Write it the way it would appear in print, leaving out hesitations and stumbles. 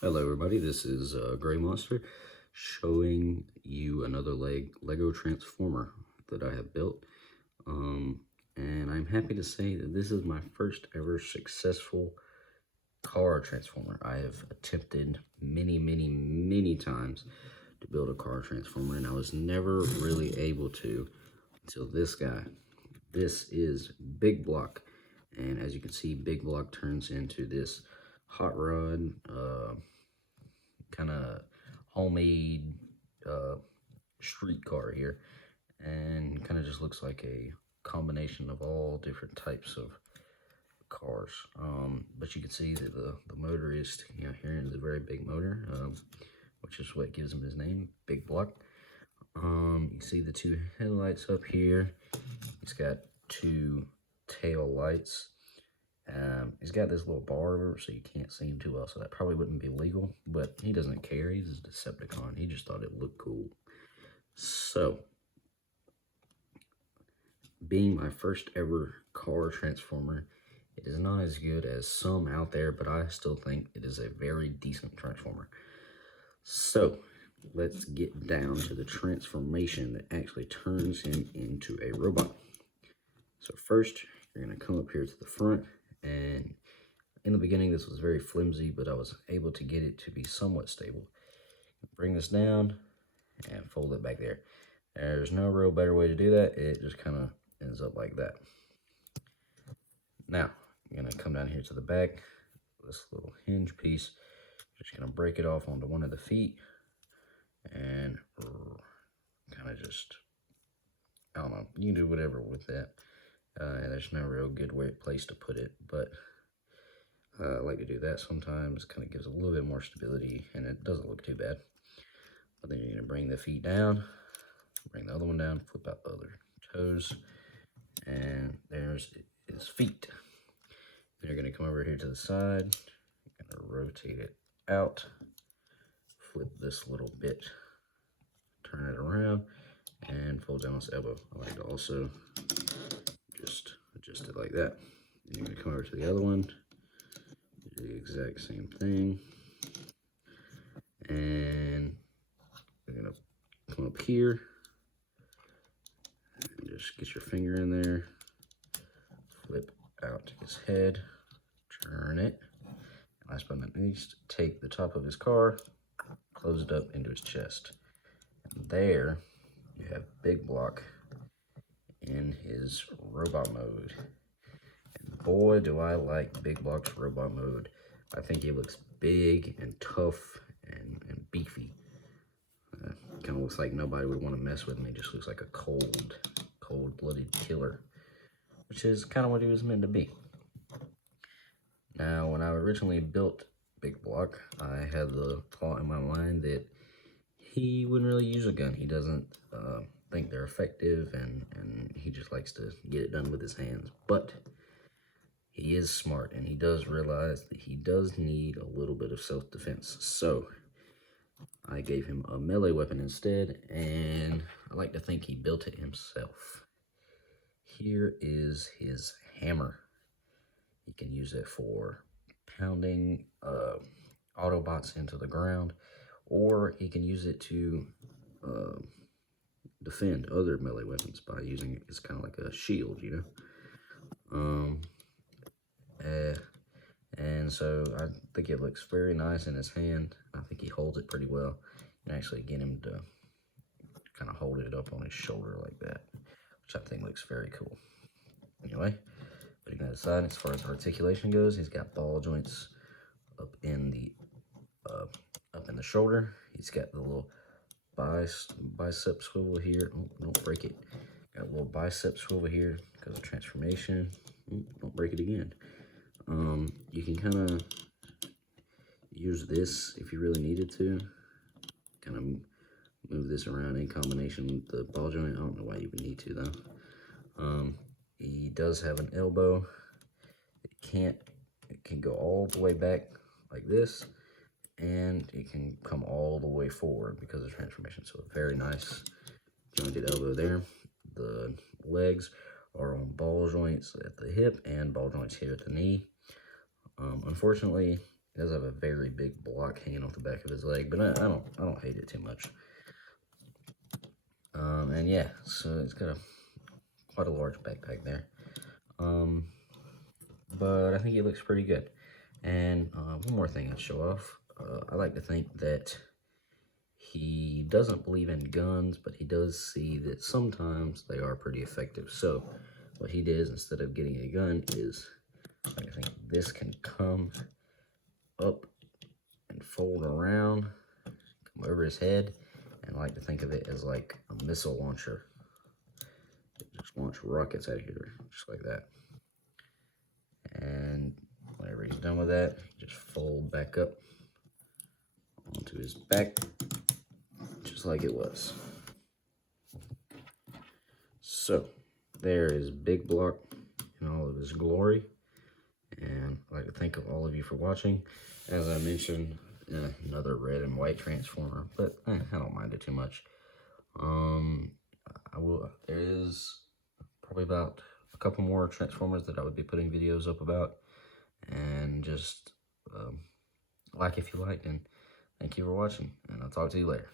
Hello everybody, this is Gray Monster showing you another Lego Transformer that I have built. And I'm happy to say that this is my first ever successful car transformer. I have attempted many times to build a car transformer, and I was never really able to until this guy. This is Big Block, and as you can see, Big Block turns into this hot rod, kind of homemade street car here, and kind of just looks like a combination of all different types of cars. But you can see that the motor is, here is a very big motor, which is what gives him his name, Big Block. You see the two headlights up here. He's got two tail lights. He's got this little bar so you can't see him too well, so that probably wouldn't be legal, but he doesn't care. He's a Decepticon. He just thought it looked cool. So, being my first ever car transformer, it is not as good as some out there, but I still think it is a very decent transformer. So, let's get down to the transformation that actually turns him into a robot. So first, you're going to come up here to the front, and in the beginning this was very flimsy, but I was able to get it to be somewhat stable. Bring this down and fold it back there. There's no real better way to do that. It just kind of ends up like that. Now, you're going to come down here to the back, this little hinge piece. Just going to break it off onto one of the feet and kind of just, I don't know, you can do whatever with that. And there's no real good place to put it, but I like to do that sometimes. Kind of gives a little bit more stability, and it doesn't look too bad. But then you're going to bring the feet down, bring the other one down, flip out the other toes, and there's his feet. Then you're going to come over here to the side, you're going to rotate it out, flip this little bit, turn it around, and fold down this elbow. I like to also just adjust it like that. And you're going to come over to the other one, do the exact same thing, and you're going to come up here and just get your finger in there, flip out his head, turn it, and last but not least, take the top of his car, close it up into his chest, and there you have Big Block in his robot mode. And boy, do I like Big Block's robot mode. I think he looks big and tough and beefy. Kind of looks like nobody would want to mess with him. He just looks like a cold-blooded killer, which is kind of what he was meant to be. Now, when I originally built Big Block, I had the thought in my mind that he wouldn't really use a gun. He doesn't think they're effective, and he just likes to get it done with his hands. But he is smart, and he does realize that he does need a little bit of self-defense. So I gave him a melee weapon instead, and I like to think he built it himself. Here is his hammer. He can use it for pounding Autobots into the ground, or he can use it to defend other melee weapons by using it as kind of like a shield, you know? And so I think it looks very nice in his hand. I think he holds it pretty well. You can actually get him to kind of hold it up on his shoulder like that, which I think looks very cool. Anyway, putting that aside, as far as articulation goes, he's got ball joints up in the shoulder. He's got the little bicep swivel here. Oh, don't break it. Got a little bicep swivel here because of transformation. Oh, don't break it again. You can kind of use this if you really needed to. Kind of move this around in combination with the ball joint. I don't know why you would need to though. He does have an elbow. It can go all the way back like this, and it can come all the way forward because of transformation. So a very nice jointed elbow there. The legs are on ball joints at the hip and ball joints here at the knee. Unfortunately, it does have a very big block block hanging off the back of his leg, but I don't hate it too much. And yeah, so it's got quite a large backpack there. But I think it looks pretty good. And one more thing I'd show off. I like to think that he doesn't believe in guns, but he does see that sometimes they are pretty effective. So what he did, instead of getting a gun, is I think this can come up and fold around, come over his head, and I like to think of it as like a missile launcher. Just launch rockets out of here, just like that. And whenever he's done with that, just fold back up onto his back, just like it was. So there is Big Block in all of his glory. And I'd like to thank all of you for watching. As I mentioned, another red and white transformer, but I don't mind it too much. There is probably about a couple more transformers that I would be putting videos up about. And just like if you liked, and thank you for watching, and I'll talk to you later.